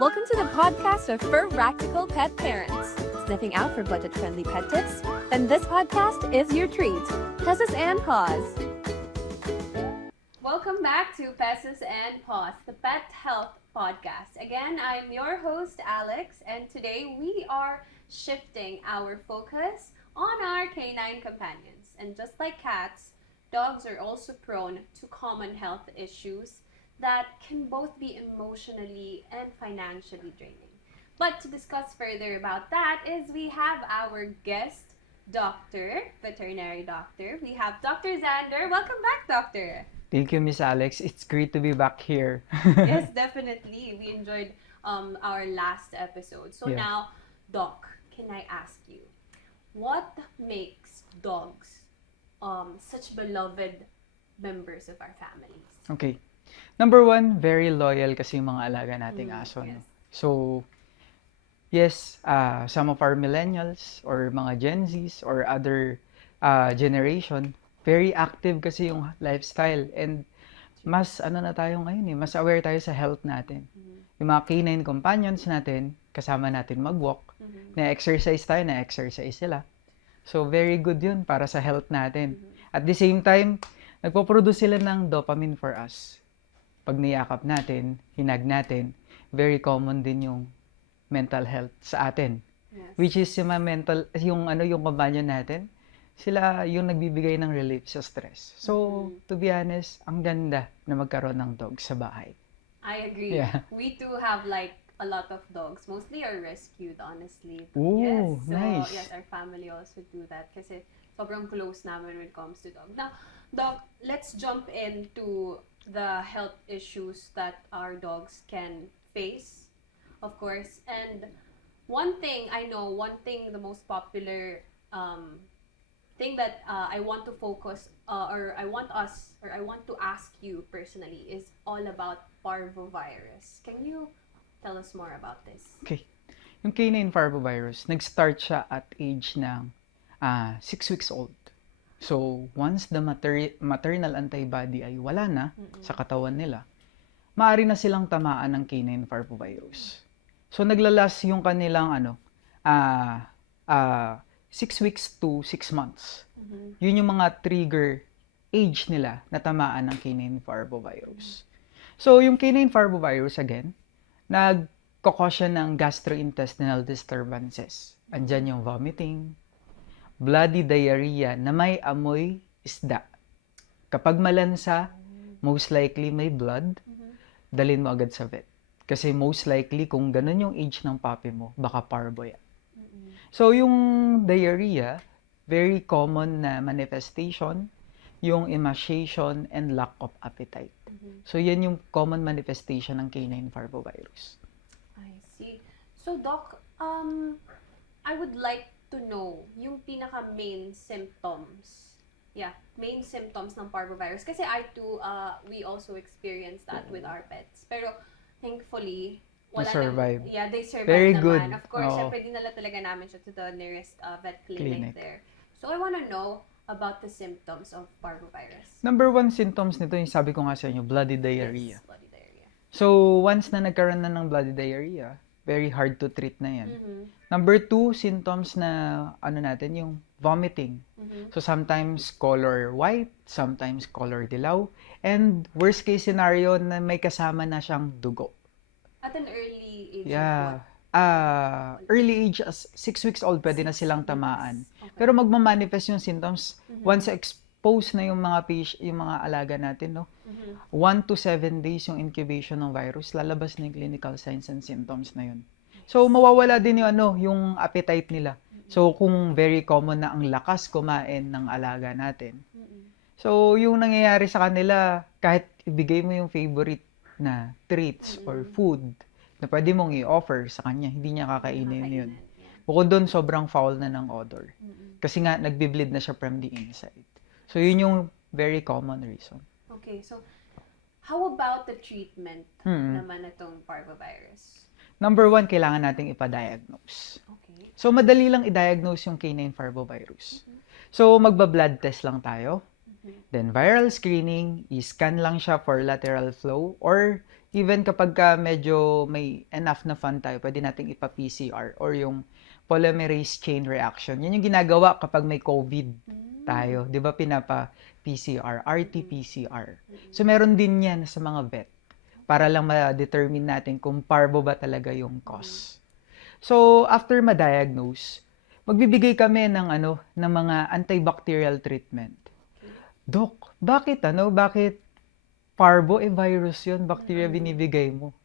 Welcome to the podcast of Fur-Ractical Pet Parents. Sniffing out for budget-friendly pet tips? Then this podcast is your treat. Pesas and Paws. Welcome back to Pesas and Paws, the Pet Health Podcast. Again, I'm your host, Alex, and today we are shifting our focus on our canine companions. And just like cats, dogs are also prone to common health issues that can both be emotionally and financially draining. But to discuss further about that is we have our guest doctor, veterinary doctor. We have Dr. Xander. Welcome back, doctor. Thank you, Miss Alex. It's great to be back here. Yes, definitely. We enjoyed our last episode. So Yeah. now, Doc, can I ask you, what makes dogs such beloved members of our families? Okay. Number one, very loyal kasi yung mga alaga nating aso. No? Yes. So, yes, some of our millennials or mga Gen Zs or other generation, very active kasi yung lifestyle. And mas ano na tayo ngayon mas aware tayo sa health natin. Yung mga canine companions natin, kasama natin mag-walk, na-exercise tayo, na-exercise sila. So, very good yun para sa health natin. At the same time, nagpo-produce sila ng dopamine for us. Pag niyakap natin, hinag natin, very common din yung mental health sa atin. Yes. Which is yung companion natin, sila yung nagbibigay ng relief sa stress. So, to be honest, ang ganda na magkaroon ng dog sa bahay. I agree. Yeah. We too have like a lot of dogs. Mostly are rescued, honestly. Ooh, yes. So, nice. yes, our family also do that kasi sobrang close namin when it comes to dogs. Now, Doc, let's jump into the health issues that our dogs can face, of course. And one thing, the most popular thing that I want to focus or I want to ask you personally is all about parvovirus. Can you tell us more about this? Okay. Yung canine parvovirus, nag-start siya at age ng 6 weeks old. So, once the maternal antibody ay wala na sa katawan nila, maaari na silang tamaan ng canine parvovirus. So, naglalas yung kanilang 6 weeks to 6 months. Yun yung mga trigger age nila na tamaan ng canine parvovirus. So, yung canine parvovirus, again, nagkakos siya ng gastrointestinal disturbances. Andyan yung vomiting, bloody diarrhea na may amoy isda. Kapag malansa, most likely may blood, dalhin mo agad sa vet. Kasi most likely, kung ganun yung age ng puppy mo, baka parvo yan. So, yung diarrhea, very common na manifestation, yung emaciation and lack of appetite. So, yan yung common manifestation ng canine parvovirus. I see. So, Doc, I would like to know yung pinaka main symptoms. Yeah, main symptoms ng parvovirus. Kasi I too, we also experienced that with our pets. Pero, thankfully, Na-survive. They survived Very naman. good. Of course, Oo. syempre dinala talaga namin siya to the nearest vet clinic there. So, I wanna know about the symptoms of parvovirus. Number one symptoms nito, yung sabi ko nga sa inyo, bloody diarrhea. Yes, bloody diarrhea. So, once na nagkaroon na ng bloody diarrhea, very hard to treat na yan. Number two, symptoms na, yung vomiting. So, sometimes color white, sometimes color dilaw, and worst case scenario na may kasama na siyang dugo. At an early age of Yeah. what? Early age, as 6 weeks old, pwede na silang tamaan. Okay. Pero magmamanifest yung symptoms once exposed na yung mga alaga natin, no? 1 to 7 days yung incubation ng virus, lalabas na yung clinical signs and symptoms na yun. So, mawawala din yung appetite nila. So, kung very common na ang lakas kumain ng alaga natin. So, yung nangyayari sa kanila, kahit ibigay mo yung favorite na treats or food na pwede mong i-offer sa kanya, hindi niya kakainin yun. Bukod doon, sobrang foul na ng odor. Kasi nga, nagbi-bleed na siya from the inside. So, yun yung very common reason. Okay, so how about the treatment naman itong parvovirus? Number one, kailangan nating ipa-diagnose. Okay. So, madali lang i-diagnose yung canine parvovirus. So, magba-blood test lang tayo. Then, viral screening, i-scan lang siya for lateral flow or Even kapag ka medyo may enough na fund tayo, pwede nating ipa-PCR or yung polymerase chain reaction. Yan yung ginagawa kapag may COVID tayo. Di ba pinapa-PCR, RT-PCR. So meron din yan sa mga vet para lang ma-determine natin kung parvo ba talaga yung cause. So after ma-diagnose, magbibigay kami ng ng mga antibacterial treatment. Dok, bakit parvo virus yun, bacteria binibigay mo,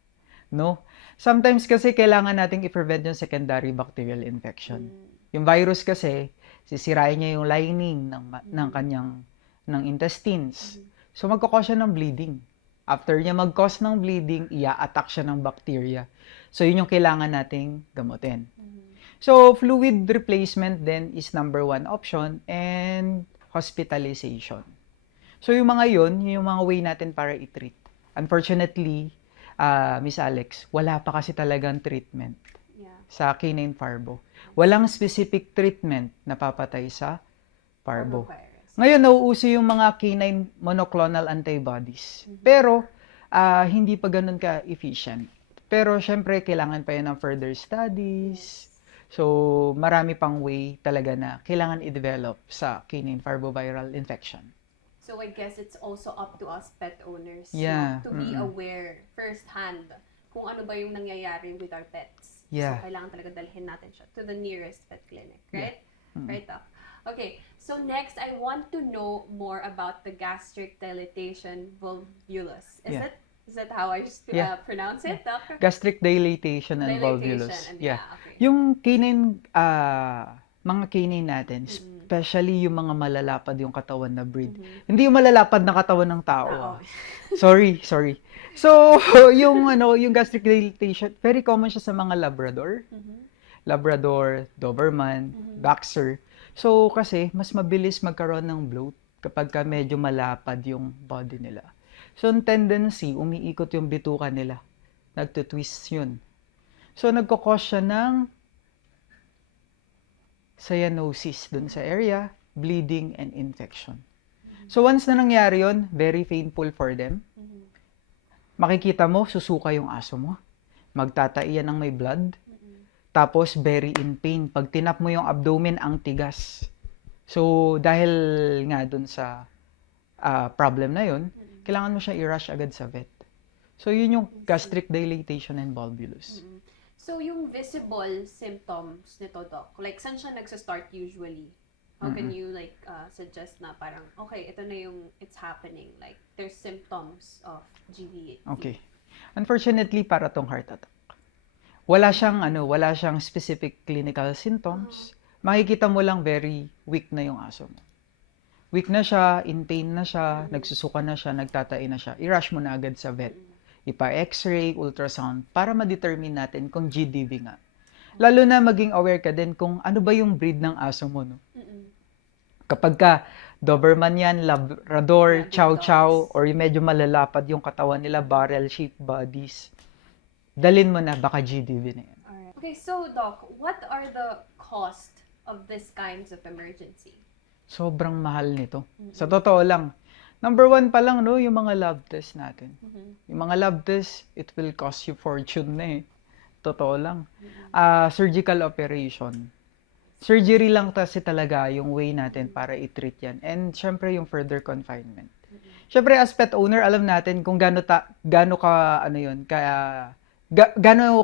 no? Sometimes kasi kailangan nating i-prevent yung secondary bacterial infection. Yung virus kasi sisirain niya yung lining ng kanyang intestines. So magko-cause siya ng bleeding. After niya mag-cause ng bleeding, i-attack siya ng bacteria. So yun yung kailangan nating gamutin. So fluid replacement then is number 1 option and hospitalization. So yung mga yung mga way natin para i-treat. Unfortunately, Miss Alex, wala pa kasi talagang treatment sa canine parvo. Walang specific treatment na papatay sa parvo. Ngayon, nauuso yung mga canine monoclonal antibodies. Pero, hindi pa ganun ka-efficient. Pero, syempre, kailangan pa yan ng further studies. So, marami pang way talaga na kailangan i-develop sa canine parvoviral infection. So I guess it's also up to us pet owners to Yeah. be aware firsthand kung ano ba yung nangyayari with our pets. Yeah. So kailangan talaga dalhin natin siya to the nearest vet clinic, right? Right, Doc? Okay, so next I want to know more about the gastric dilatation volvulus. Is that how I pronounce it, Doc? Gastric dilatation and volvulus. Okay. Yung canine mga canine natin, especially yung mga malalapad yung katawan na breed. Hindi yung malalapad na katawan ng tao. Sorry. So, yung gastric dilatation, very common siya sa mga Labrador. Labrador, Doberman, Boxer. So, kasi mas mabilis magkaroon ng bloat kapag ka medyo malapad yung body nila. So, ang tendency, umiikot yung bituka nila. Nagtutwist yun. So, nagkakos siya ng cyanosis dun sa area, bleeding, and infection. So once na nangyari yun, very painful for them. Makikita mo, susuka yung aso mo. Magtataiyan ng may blood. Tapos very in pain. Pag tinap mo yung abdomen, ang tigas. So dahil nga dun sa problem na yun, kailangan mo siya i-rush agad sa vet. So yun yung gastric dilatation and volvulus. So, yung visible symptoms nito, Doc, like, saan siya nagsa-start usually? How can you, suggest na parang, okay, ito na yung it's happening. Like, there's symptoms of GVT. Okay. Unfortunately, para tong heart attack. Wala siyang specific clinical symptoms. Makikita mo lang very weak na yung aso mo. Weak na siya, in pain na siya, nagsusuka na siya, nagtatai na siya. I-rush mo na agad sa vet. Ipa-x-ray, ultrasound, para ma-determine natin kung GDV nga. Lalo na maging aware ka din kung ano ba yung breed ng aso mo, no? Kapag ka Doberman yan, Labrador, Chow Chow, or yung medyo malalapad yung katawan nila, barrel-shaped bodies, dalin mo na, baka GDV na yan. Alright. Okay, so Doc, what are the cost of this kinds of emergency? Sobrang mahal nito. Sa totoo lang, number 1 pa lang, no, yung mga lab test natin. Yung mga lab test, it will cost you fortune na eh. Totoo lang. Surgical operation. Surgery lang kasi talaga yung way natin para i-treat yan. And syempre yung further confinement. Syempre as pet owner, alam natin kung gaano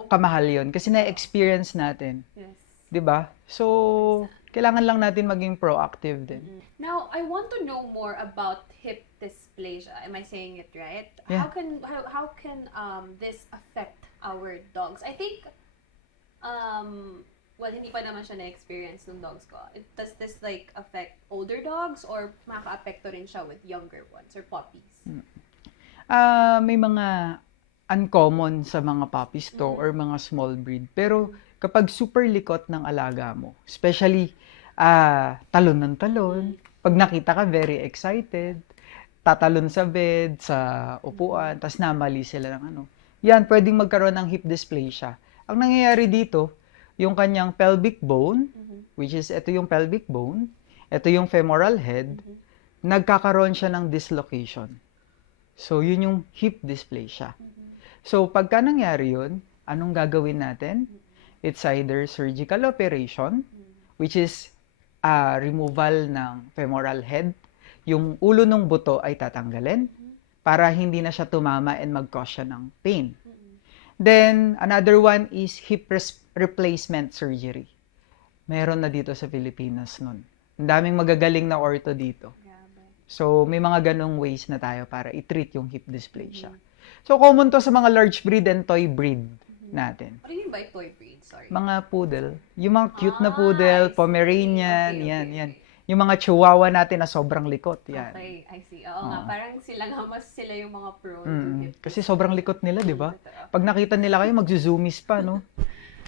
kamahal yun. Kasi na-experience natin. Yes. 'Di ba? So, kailangan lang natin maging proactive din. Now, I want to know more about hip dysplasia. Am I saying it right? Yeah. How can this affect our dogs? I think well, hindi pa naman siya na-experience ng dogs ko. Does this affect older dogs or makaka-apekto rin siya with younger ones or puppies? May mga uncommon sa mga puppies to or mga small breed. Pero kapag super likot ng alaga mo, especially talon ng talon, pag nakita ka very excited, tatalon sa bed, sa upuan, tas namali sila ng yan, pwedeng magkaroon ng hip dysplasia. Ang nangyayari dito, yung kanyang pelvic bone, which is ito yung pelvic bone, ito yung femoral head, nagkakaroon siya ng dislocation. So, yun yung hip dysplasia. So, pagka nangyari yun, anong gagawin natin? It's either surgical operation, which is removal ng femoral head. Yung ulo ng buto ay tatanggalin para hindi na siya tumama and mag-cause siya ng pain. Then, another one is hip replacement surgery. Meron na dito sa Pilipinas nun. Ang daming magagaling na ortho dito. So, may mga ganong ways na tayo para i-treat yung hip dysplasia. So, common to sa mga large breed and toy breed natin. What do you mean by toy breed? Sorry. Mga poodle. Yung mga cute na poodle, I see. Pomeranian, Okay, yan, okay, yan. Yung mga chihuahua natin na sobrang likot, yan. Okay, I see. Oo nga, parang sila nga, mas sila yung mga prone to hip. Kasi sobrang likot nila, di ba? Totoo. Pag nakita nila kayo, magzuzoomies pa, no?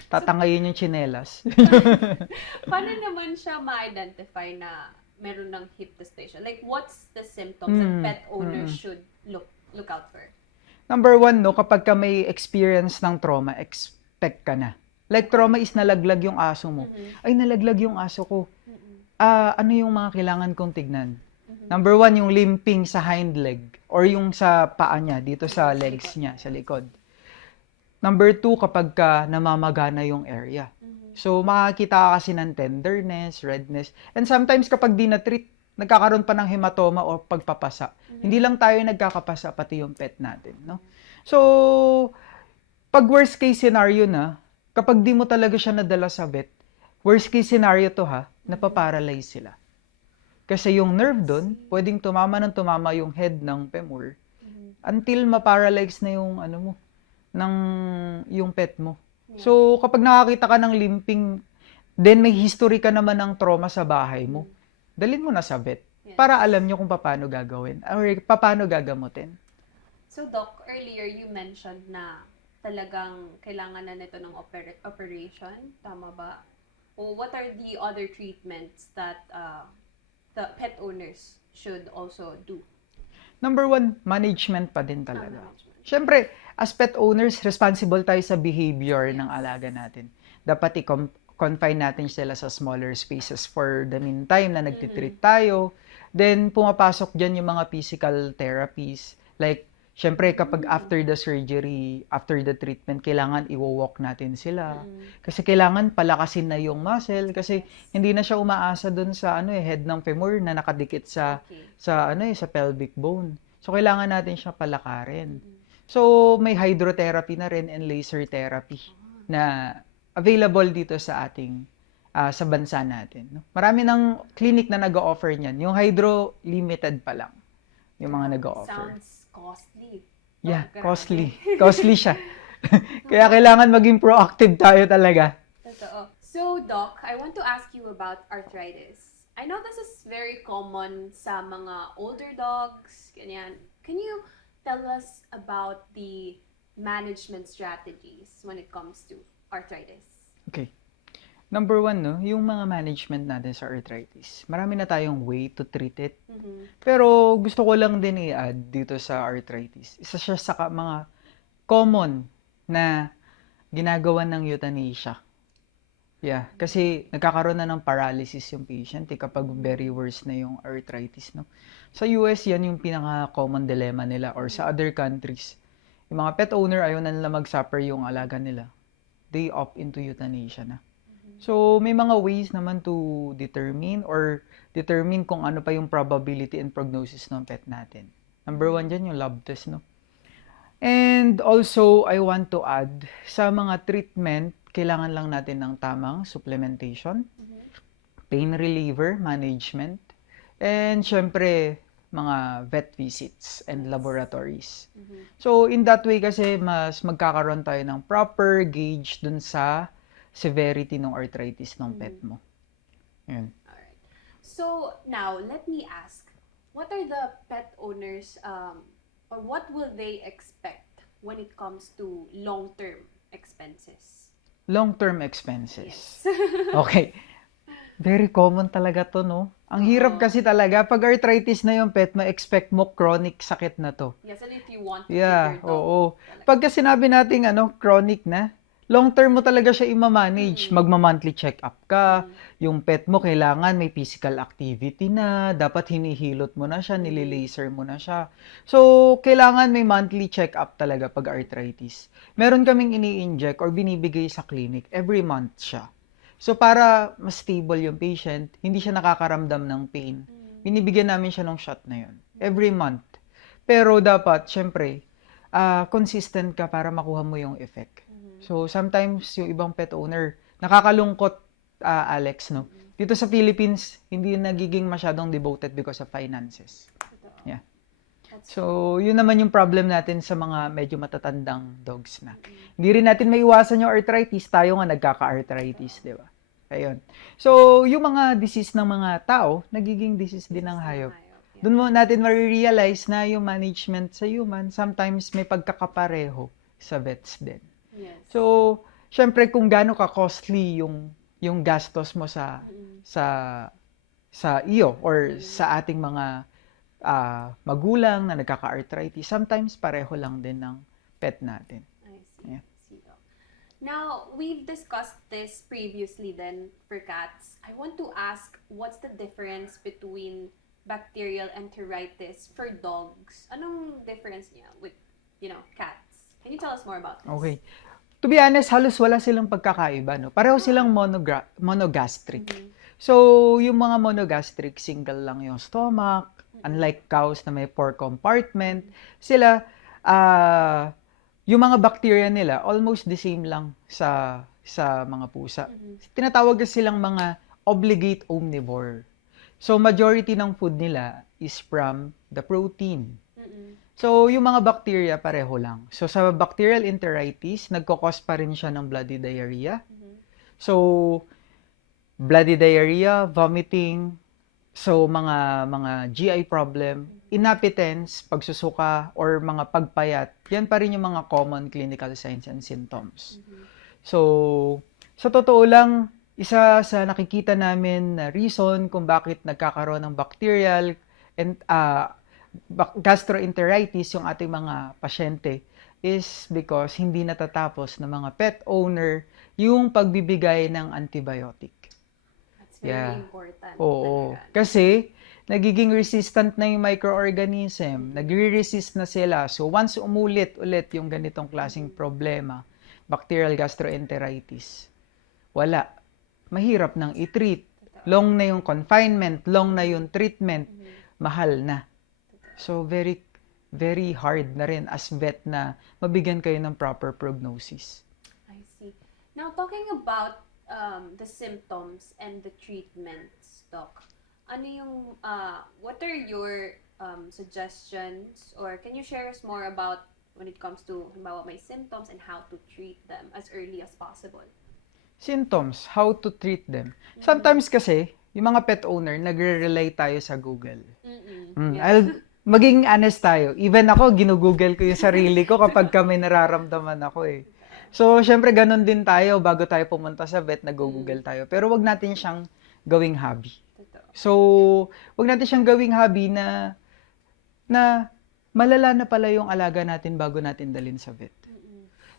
Tatangayin yung tsinelas. Paano naman siya ma-identify na meron ng hip dysplasia? Like, what's the symptoms that pet owners should look out for? Number one, no, kapag ka may experience ng trauma, expect ka na. Like, trauma is nalaglag yung aso mo. Ay, nalaglag yung aso ko. Ano yung mga kailangan kong tignan? Number one, yung limping sa hind leg or yung sa paa niya, dito sa legs niya, sa likod. Number two, kapag ka namamagana yung area. So, makakita ka kasi ng tenderness, redness. And sometimes kapag di na-treat, nagkakaroon pa ng hematoma o pagpapasa. Hindi lang tayo nagkakapasa, pati yung pet natin. No? So, pag worst case scenario na, kapag di mo talaga siya nadala sa vet, worst case scenario to ha, napaparalyze sila. Kasi yung nerve doon, pwedeng tumama yung head ng femur until maparalyze na yung ano mo, yung pet mo. So, kapag nakakita ka ng limping, then may history ka naman ng trauma sa bahay mo, dalhin mo na sa vet para alam nyo kung paano gagawin or paano gagamutin. So, Doc, earlier you mentioned na talagang kailangan na nito ng operation. Tama ba? O what are the other treatments that the pet owners should also do? Number one, management pa din talaga. Siyempre, as pet owners, responsible tayo sa behavior ng alaga natin. Dapat i-confine natin sila sa smaller spaces for the meantime na nagtitreat tayo. Then, pumapasok dyan yung mga physical therapies. Like, siyempre, kapag after the surgery, after the treatment, kailangan i-walk natin sila. Kasi kailangan palakasin na yung muscle. Kasi hindi na siya umaasa dun sa head ng femur na nakadikit sa pelvic bone. So, kailangan natin siya palakarin. So, may hydrotherapy na rin and laser therapy na available dito sa ating sa bansa natin. No? Marami ng clinic na nag-o-offer niyan. Yung hydro, limited pa lang. Yung mga nag-o-offer. Sounds costly. Yeah, costly. Costly siya. Kaya kailangan maging proactive tayo talaga. Totoo. So, Doc, I want to ask you about arthritis. I know this is very common sa mga older dogs, ganyan. Can you tell us about the management strategies when it comes to arthritis? Okay. Number one, no, yung mga management natin sa arthritis. Marami na tayong way to treat it. Pero gusto ko lang din i-add dito sa arthritis. Isa siya sa mga common na ginagawa ng euthanasia. Yeah, kasi nagkakaroon na ng paralysis yung patient kapag very worse na yung arthritis, no. Sa US, yan yung pinaka-common dilemma nila or sa other countries. Yung mga pet owner, ayaw na nila mag-suffer yung alaga nila. They opt into euthanasia na. So, may mga ways naman to determine kung ano pa yung probability and prognosis ng pet natin. Number one dyan, yung lab test, no. And also, I want to add, sa mga treatment, kailangan lang natin ng tamang supplementation, pain reliever management, and syempre, mga vet visits and laboratories. So, in that way kasi, mas magkakaroon tayo ng proper gauge dun sa severity ng arthritis ng pet mo. Yun. Alright. So, now, let me ask, what are the pet owners, or what will they expect when it comes to long-term expenses? Long-term expenses. Yes. Okay. Very common talaga to, no? Ang hirap kasi talaga, pag arthritis na yung pet, ma-expect mo chronic sakit na to. Yes, and if you want to Yeah, keep your dog. oo. Pagka sinabi natin, chronic na, long term mo talaga siya i-manage. Magma-monthly check-up ka, yung pet mo kailangan may physical activity na, dapat hinihilot mo na siya, nililaser mo na siya. So, kailangan may monthly check-up talaga pag arthritis. Meron kaming ini-inject or binibigay sa clinic, every month siya. So, para mas stable yung patient, hindi siya nakakaramdam ng pain. Binibigyan namin siya ng shot na yun, every month. Pero dapat, syempre, consistent ka para makuha mo yung effect. So, sometimes yung ibang pet owner, nakakalungkot, Alex, no? Dito sa Philippines, hindi nagiging masyadong devoted because of finances. Yeah. So, yun naman yung problem natin sa mga medyo matatandang dogs na. Hindi rin natin maiwasan yung arthritis, tayo nga nagkaka-arthritis, di ba? Ayun. So, yung mga disease ng mga tao, nagiging disease din ng hayop. Doon mo natin marirealize na yung management sa human, sometimes may pagkakapareho sa vets din. Yes. So, syempre kung gaano ka costly yung gastos mo sa iyo or sa ating mga magulang na nagkaka-arthritis, sometimes pareho lang din ng pet natin. I see. Yeah. Now, we've discussed this previously then for cats. I want to ask, what's the difference between bacterial enteritis for dogs? Anong difference niya with, cats? Can you tell us more about this? Okay. To be honest, halos wala silang pagkakaiba, no? Pareho silang monogastric. So, yung mga monogastric, single lang yung stomach, unlike cows na may 4 compartment, sila, yung mga bacteria nila, almost the same lang sa mga pusa. Tinatawag silang mga obligate omnivore. So, majority ng food nila is from the protein. So, yung mga bacteria, pareho lang. So, sa bacterial enteritis, nagkakos pa rin siya ng bloody diarrhea. So, bloody diarrhea, vomiting, so mga GI problem, inappetence, pagsusuka, or mga pagpayat, yan pa rin yung mga common clinical signs and symptoms. So, sa totoo lang, isa sa nakikita namin na reason kung bakit nagkakaroon ng bacterial and gastroenteritis yung ating mga pasyente is because hindi natatapos ng mga pet owner yung pagbibigay ng antibiotic. That's very important. Oo. Kasi, nagiging resistant na yung microorganism. Nagre-resist na sila. So, once umulit ulit yung ganitong klaseng problema, bacterial gastroenteritis, wala. Mahirap nang i-treat. Long na yung confinement, long na yung treatment, mahal na. So, very, very hard na rin as vet na mabigyan kayo ng proper prognosis. I see. Now, talking about the symptoms and the treatments, Doc, what are your suggestions, or can you share us more about when it comes to halimbawa may symptoms and how to treat them as early as possible? Symptoms, how to treat them. Sometimes kasi, yung mga pet owner, nagre-rely tayo sa Google. Maging honest tayo. Even ako, ginugoogle ko yung sarili ko kapag kami nararamdaman ako eh. So, syempre, ganun din tayo bago tayo pumunta sa vet, nag-google tayo. Pero wag natin siyang gawing hobby. So, wag natin siyang gawing hobby na malala na pala yung alaga natin bago natin dalhin sa vet.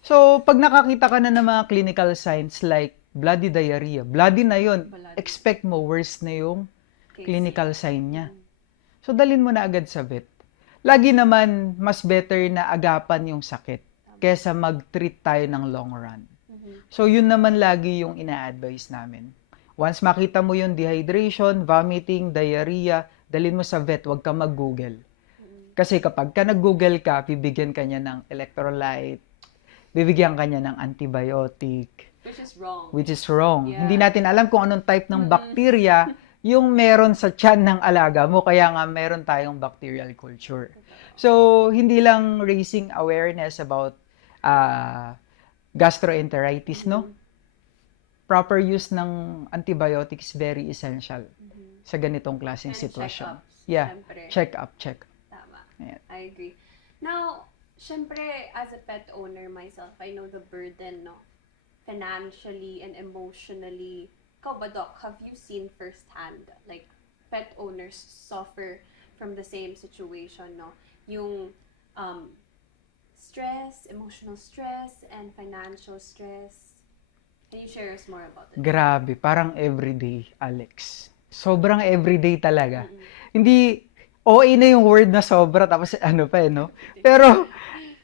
So, pag nakakita ka na ng mga clinical signs like bloody diarrhea, bloody na yun, expect mo worse na yung clinical sign niya. So, dalhin mo na agad sa vet. Lagi naman, mas better na agapan yung sakit kesa mag-treat tayo ng long run. So, yun naman lagi yung ina-advise namin. Once makita mo yung dehydration, vomiting, diarrhea, dalhin mo sa vet, huwag ka mag-google. Kasi kapag ka nag-google ka, bibigyan ka niya ng electrolyte, bibigyan ka niya ng antibiotic. Which is wrong. Yeah. Hindi natin alam kung anong type ng bacteria yung meron sa tiyan ng alaga mo, kaya nga meron tayong bacterial culture. So, hindi lang raising awareness about gastroenteritis, no? Proper use ng antibiotics very essential sa ganitong klaseng sitwasyon. Check up. Tama. Yeah. I agree. Now, syempre, as a pet owner myself, I know the burden, no? Financially and emotionally. Ikaw ba, Doc, have you seen firsthand, like, pet owners suffer from the same situation, no? Yung stress, emotional stress, and financial stress. Can you share us more about it? Grabe, parang everyday, Alex. Sobrang everyday talaga. Hindi, OA na yung word na sobra, tapos ano pa no? Pero,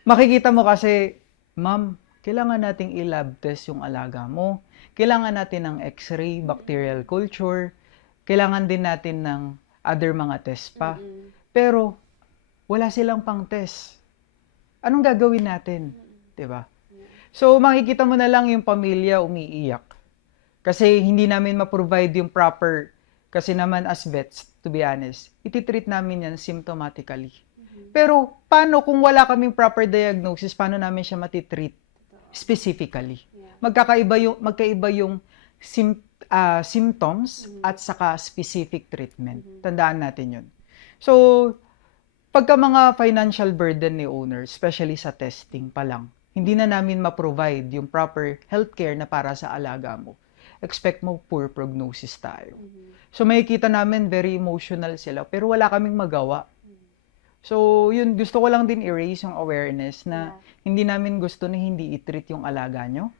makikita mo kasi, ma'am, kailangan nating i-lab test yung alaga mo. Kailangan natin ng x-ray, bacterial culture. Kailangan din natin ng other mga test pa. Pero, wala silang pang test. Anong gagawin natin? 'Di ba? So, makikita mo na lang yung pamilya umiiyak. Kasi hindi namin ma-provide yung proper, kasi naman as vets, to be honest, ititreat namin yan symptomatically. Pero, paano kung wala kaming proper diagnosis, paano namin siya matitreat specifically? Magkaiba yung symptoms at saka specific treatment. Tandaan natin yun. So, pagka mga financial burden ni owner, especially sa testing pa lang, hindi na namin ma-provide yung proper healthcare na para sa alaga mo. Expect mo poor prognosis tayo. So makikita namin very emotional sila, pero wala kaming magawa. So yun, gusto ko lang din i-raise yung awareness na hindi namin gusto na hindi i-treat yung alaga nyo.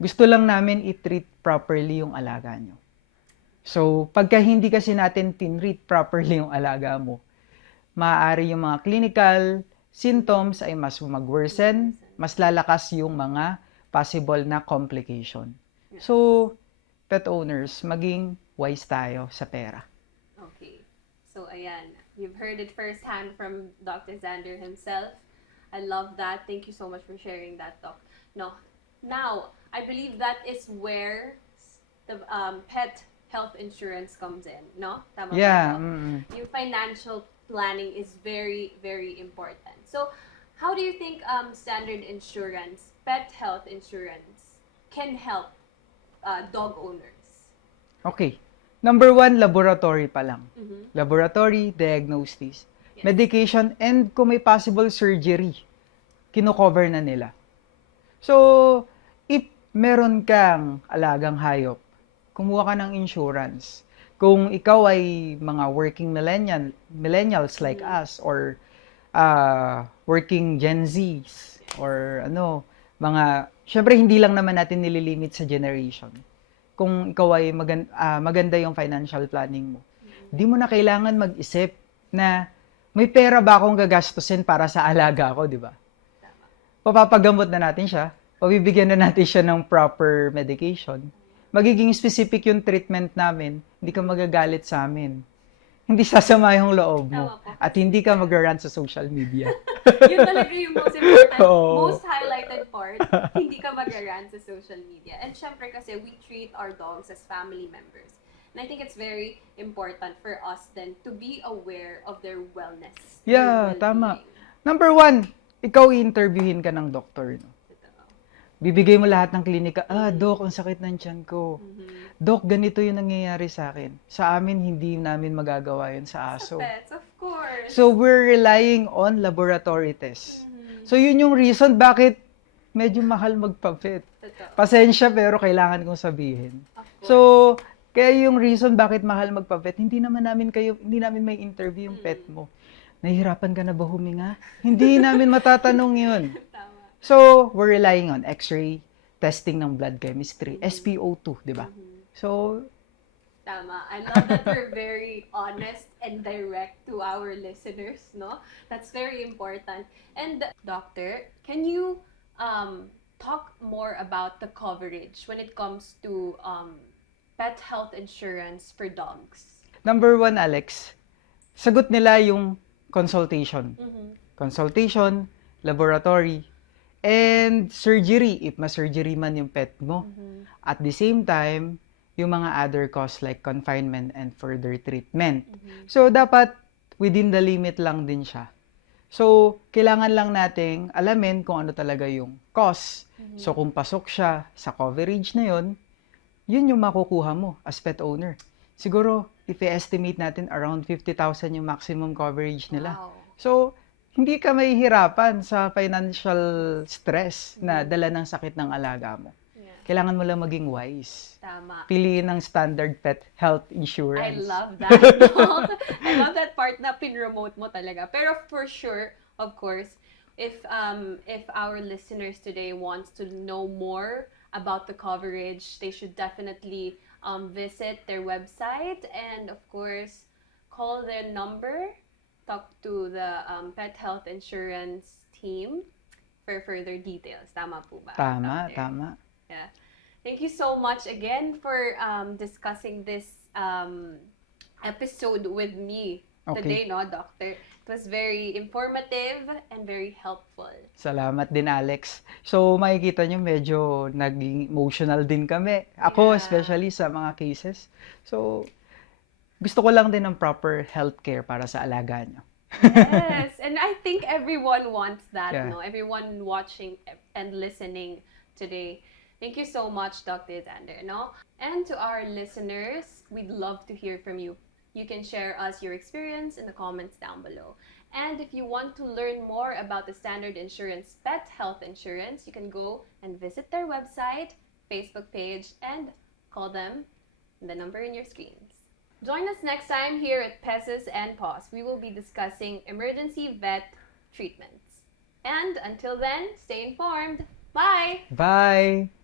Gusto lang namin i-treat properly yung alaga nyo. So pagka hindi kasi natin tin-treat properly yung alaga mo, maaari yung mga clinical symptoms ay mas mag-worsen, mas lalakas yung mga possible na complication. So, pet owners, maging wise tayo sa pera. Okay. So, ayan. You've heard it firsthand from Dr. Xander himself. I love that. Thank you so much for sharing that, Doc. No. Now, I believe that is where the pet health insurance comes in, no? Tama Yeah. ba? Yung financial planning is very, very important. So, how do you think standard insurance, pet health insurance, can help dog owners? Okay. Number 1, laboratory pa lang. Laboratory, diagnosis, medication, and kung may possible surgery, kino-cover na nila. So, if meron kang alagang hayop, kumuha ka ng insurance. Kung ikaw ay mga working millennials like us, or working Gen Zs, or syempre hindi lang naman natin nililimit sa generation. Kung ikaw ay maganda yung financial planning mo, di mo na kailangan mag-isip na may pera ba akong gagastusin para sa alaga ko, di ba? Papapagamot na natin siya, pabibigyan na natin siya ng proper medication, magiging specific yung treatment namin, hindi ka magagalit sa amin. Hindi sasama yung loob mo. At hindi ka mag-run sa social media. Yun talaga yung most important, most highlighted part. Hindi ka mag-run sa social media. And syempre kasi we treat our dogs as family members. And I think it's very important for us then to be aware of their wellness. Yeah, tama. Number 1, ikaw i-interviewin ka ng doktor. No? Bibigay mo lahat ng klinika, Doc, ang sakit ng tiyan ko. Doc, ganito yung nangyayari sa akin. Sa amin, hindi namin magagawa yun sa aso. Sa pets, of course. So, we're relying on laboratory tests. So, yun yung reason bakit medyo mahal magpa-vet. Pasensya, pero kailangan kong sabihin. So, kaya yung reason bakit mahal magpa-vet, hindi namin may interview yung pet mo. Nahihirapan ka na ba huminga? Hindi namin matatanong yun. So, we're relying on x-ray, testing ng blood chemistry, SpO2, di ba? So, tama. I love that we're very honest and direct to our listeners, no? That's very important. And, Doctor, can you talk more about the coverage when it comes to pet health insurance for dogs? Number 1, Alex, sagot nila yung consultation. Consultation, laboratory, and surgery, if ma-surgery man yung pet mo. At the same time, yung mga other costs like confinement and further treatment. So, dapat within the limit lang din siya. So, kailangan lang nating alamin kung ano talaga yung cost. So, kung pasok siya sa coverage na yun yung makukuha mo as pet owner. Siguro, if i-estimate natin around 50,000 yung maximum coverage nila. Wow. So, hindi ka mahihirapan sa financial stress na dala ng sakit ng alaga mo. Kailangan mo lang maging wise. Tama. Piliin ng standard pet health insurance. I love that. I love that part na pin-remote mo talaga. Pero for sure, of course, if our listeners today wants to know more about the coverage, they should definitely visit their website and of course call their number, talk to the pet health insurance team for further details. Tama po ba? Tama, Doctor? tama. Yeah. Thank you so much again for discussing this episode with me today, no, Doctor? It was very informative and very helpful. Salamat din, Alex. So, makikita nyo, medyo naging emotional din kami. Ako, Yeah. especially sa mga cases. So, gusto ko lang din ng proper healthcare para sa alaga nyo. Yes, and I think everyone wants that, Yeah. no? Everyone watching and listening today. Thank you so much, Dr. Zander, no? And to our listeners, we'd love to hear from you. You can share us your experience in the comments down below. And if you want to learn more about the Standard Insurance Pet Health Insurance, you can go and visit their website, Facebook page, and call them, the number in your screens. Join us next time here at Peses and Paws. We will be discussing emergency vet treatments. And until then, stay informed. Bye! Bye!